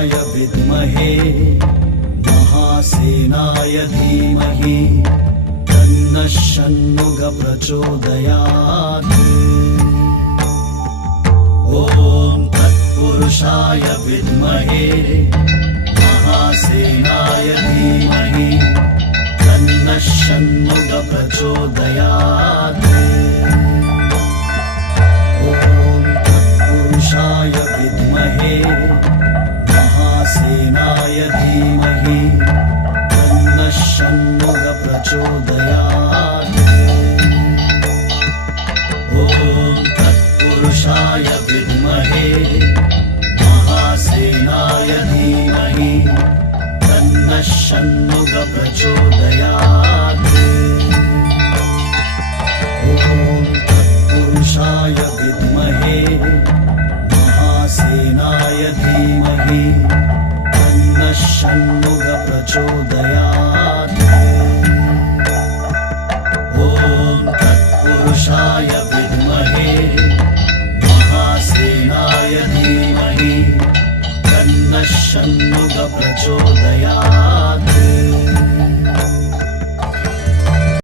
तत्पुरुषाय विद्महे महासेनाय धीमहि तन्नः षण्मुखः प्रचोदयात्। ॐ तत्पुरुषाय विद्महे महासेनाय धीमहि तन्नः षण्मुखः प्रचोदयात्। ॐ तत्पुरुषाय विद्महे महासेनाय धीमहि तन्नः षण्मुखः प्रचोदयात्। ॐ तत्पुरुषाय विद्महे महासेनाय धीमहि तन्नः षण्मुखः प्रचोदयात्। ॐ तत्पुरुषाय विद्महे महासेनाय धीमहि तन्नः षण्मुखः प्रचोदयात्। ॐ तत्पुरुषाय विद्महे महासेनाय धीमहि तन्नः षण्मुखः प्रचोदयात्।